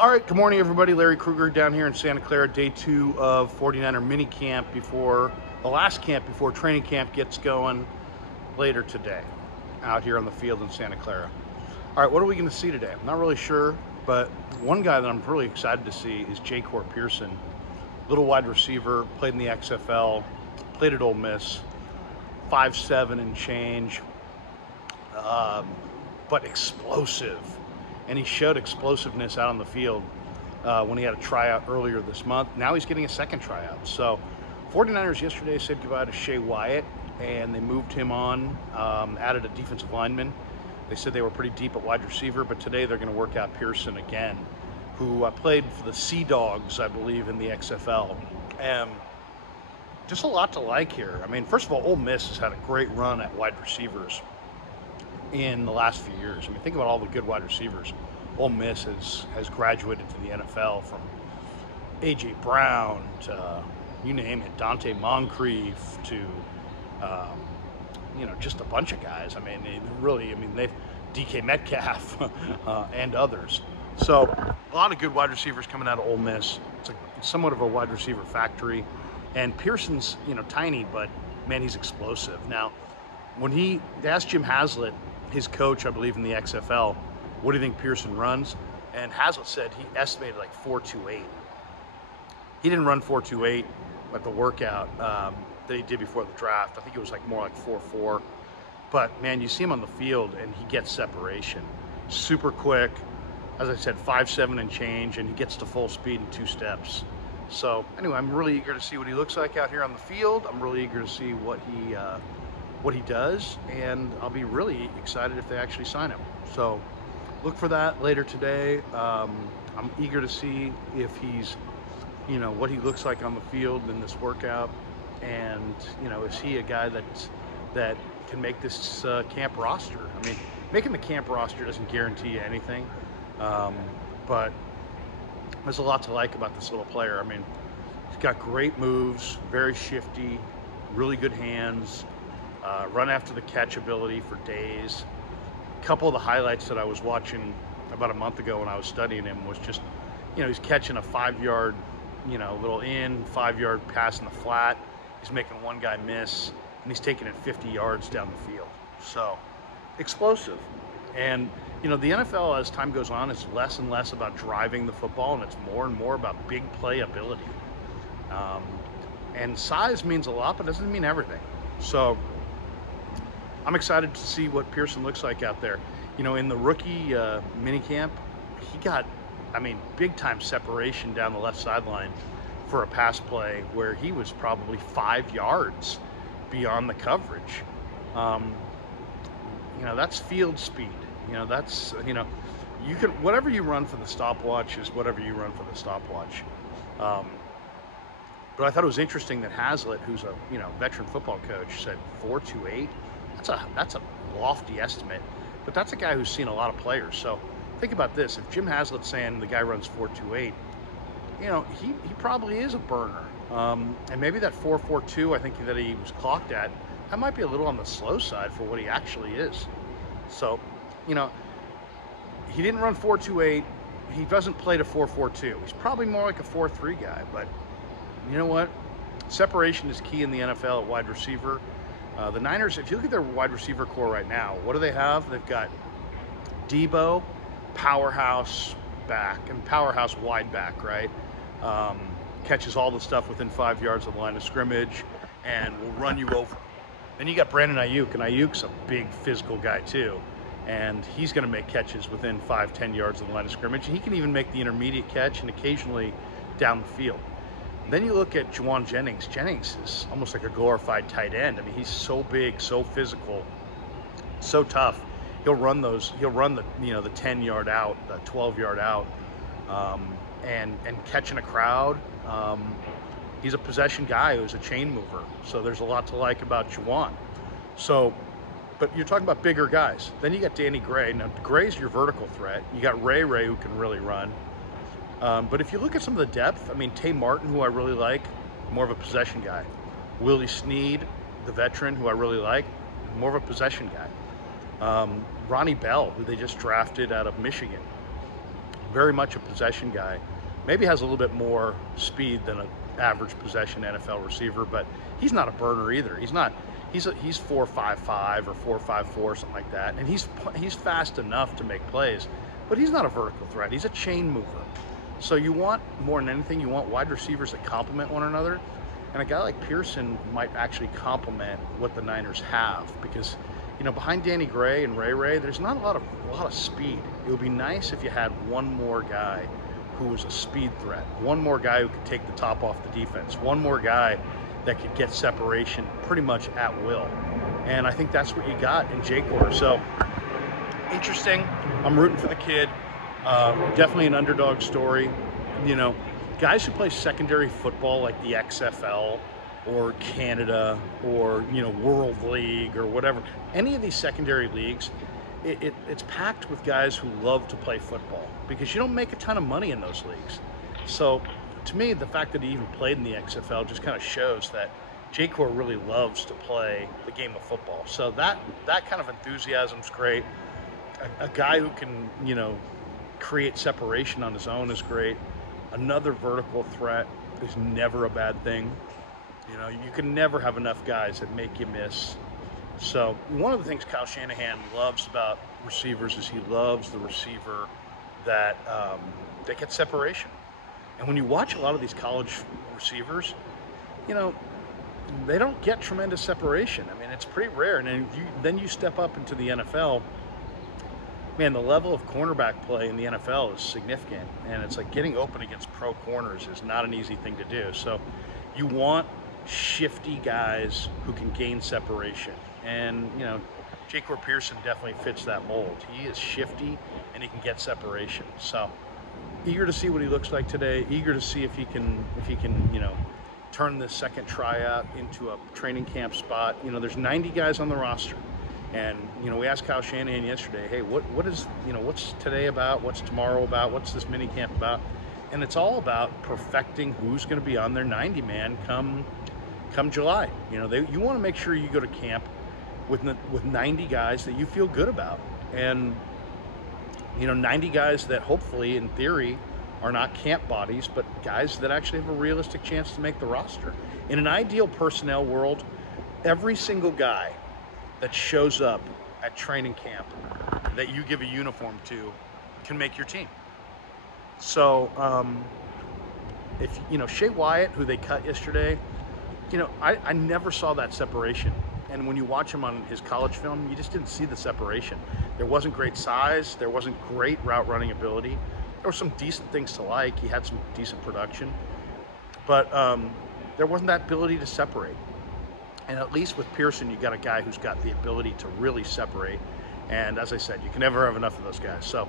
All right, good morning, everybody. Larry Krueger down here in Santa Clara, day 2 of 49er Minicamp before the last camp before training camp gets going later today out here on the field in Santa Clara. All right, what are we going to see today? I'm not really sure, but one guy that I'm really excited to see is Jahcour Pearson, little wide receiver, played in the XFL, played at Ole Miss, 5'7" and change, um, but explosive. And he showed explosiveness out on the field when he had a tryout earlier this month. Now he's getting a second tryout. So 49ers yesterday said goodbye to Shea Wyatt, and they moved him on, added a defensive lineman. They said they were pretty deep at wide receiver, but today they're going to work out Pearson again, who played for the Sea Dogs, I believe, in the XFL. And just a lot to like here. I mean, first of all, Ole Miss has had a great run at wide receivers in the last few years. I mean, think about all the good wide receivers. Ole Miss has graduated to the NFL, from A.J. Brown to, you name it, Dante Moncrief to, just a bunch of guys. I mean, they've DK Metcalf and others. So a lot of good wide receivers coming out of Ole Miss. It's somewhat of a wide receiver factory. And Pearson's, tiny, but man, he's explosive. Now, when they asked Jim Haslett, his coach, I believe, in the XFL, what do you think Pearson runs? And Haslett said he estimated like 4.28. He didn't run 4.28 at the workout that he did before the draft. I think it was more like 4.4. But man, you see him on the field and he gets separation. Super quick. As I said, 5'7" and change, and he gets to full speed in 2 steps. So anyway, I'm really eager to see what he looks like out here on the field. I'm really eager to see what he does, and I'll be really excited if they actually sign him. So look for that later today. I'm eager to see if he's, what he looks like on the field in this workout, and is he a guy that can make this camp roster? I mean, making the camp roster doesn't guarantee you anything, but there's a lot to like about this little player. I mean, he's got great moves, very shifty, really good hands, run after the catch ability for days. A couple of the highlights that I was watching about a month ago when I was studying him was just, he's catching a 5-yard, little 5-yard pass in the flat. He's making one guy miss, and he's taking it 50 yards down the field. So explosive. And the NFL, as time goes on, is less and less about driving the football, and it's more and more about big play ability. And size means a lot, but doesn't mean everything. So I'm excited to see what Pearson looks like out there. In the rookie minicamp, he got, big time separation down the left sideline for a pass play where he was probably 5 yards beyond the coverage. That's field speed. That's, you can, whatever you run for the stopwatch is whatever you run for the stopwatch. But I thought it was interesting that Haslett, who's a veteran football coach, said 4.28. That's a lofty estimate, but that's a guy who's seen a lot of players. So think about this: if Jim Haslett's saying the guy runs 4.28, he probably is a burner. And maybe that 4.42, I think that he was clocked at, that might be a little on the slow side for what he actually is. So, he didn't run 4.28. He doesn't play to 4.42. He's probably more like a 4.3 guy, but you know what? Separation is key in the NFL at wide receiver. The Niners, if you look at their wide receiver core right now, what do they have? They've got Debo, powerhouse back, and powerhouse wide back, right? Catches all the stuff within 5 yards of the line of scrimmage and will run you over. Then you got Brandon Ayuk, and Ayuk's a big physical guy too. And he's going to make catches within 5-10 yards of the line of scrimmage. He can even make the intermediate catch and occasionally down the field. Then you look at Juwan Jennings. Jennings is almost like a glorified tight end. He's so big, so physical, so tough. He'll run the 10-yard out, the 12-yard out, and catching a crowd. He's a possession guy who's a chain mover. So there's a lot to like about Juwan. So, but you're talking about bigger guys. Then you got Danny Gray. Now, Gray's your vertical threat. You got Ray who can really run. But if you look at some of the depth, Tay Martin, who I really like, more of a possession guy. Willie Snead, the veteran, who I really like, more of a possession guy. Ronnie Bell, who they just drafted out of Michigan. very much a possession guy. Maybe has a little bit more speed than an average possession NFL receiver, but he's not a burner either. He's 4.55 or 4.54, something like that, and he's fast enough to make plays, but he's not a vertical threat. He's a chain mover. So you want, more than anything, you want wide receivers that complement one another, and a guy like Pearson might actually complement what the Niners have, because behind Danny Gray and Ray, there's not a lot of speed. It would be nice if you had one more guy who was a speed threat, one more guy who could take the top off the defense, one more guy that could get separation pretty much at will. And I think that's what you got in Jahcour. So interesting. I'm rooting for the kid. Definitely an underdog story. Guys who play secondary football like the XFL or Canada or World League or whatever, any of these secondary leagues, it's packed with guys who love to play football, because you don't make a ton of money in those leagues. So to me, the fact that he even played in the XFL just kind of shows that Jahcour really loves to play the game of football. So that kind of enthusiasm's great. A guy who can create separation on his own is great. Another vertical threat is never a bad thing. You can never have enough guys that make you miss. So one of the things Kyle Shanahan loves about receivers is he loves the receiver that gets separation. And when you watch a lot of these college receivers, they don't get tremendous separation. I mean, it's pretty rare. And then you step up into the NFL, man, the level of cornerback play in the NFL is significant. And it's like getting open against pro corners is not an easy thing to do. So you want shifty guys who can gain separation. And, Jahcour Pearson definitely fits that mold. He is shifty and he can get separation. So eager to see what he looks like today. Eager to see if he can, turn this second tryout into a training camp spot. There's 90 guys on the roster. And, we asked Kyle Shanahan yesterday, hey, what is, what's today about? What's tomorrow about? What's this mini camp about? And it's all about perfecting who's going to be on their 90-man come July. You want to make sure you go to camp with 90 guys that you feel good about. And, 90 guys that hopefully, in theory, are not camp bodies, but guys that actually have a realistic chance to make the roster. In an ideal personnel world, every single guy that shows up at training camp that you give a uniform to can make your team. So, if, Shea Wyatt, who they cut yesterday, I never saw that separation. And when you watch him on his college film, you just didn't see the separation. There wasn't great size. There wasn't great route running ability. There were some decent things to like. He had some decent production. But there wasn't that ability to separate. And at least with Pearson, you got a guy who's got the ability to really separate. And as I said, you can never have enough of those guys. So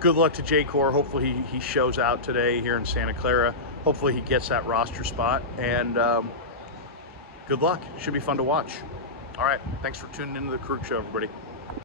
good luck to Jahcour. Hopefully he shows out today here in Santa Clara. Hopefully he gets that roster spot. And good luck. Should be fun to watch. All right. Thanks for tuning into the Krug Show, everybody.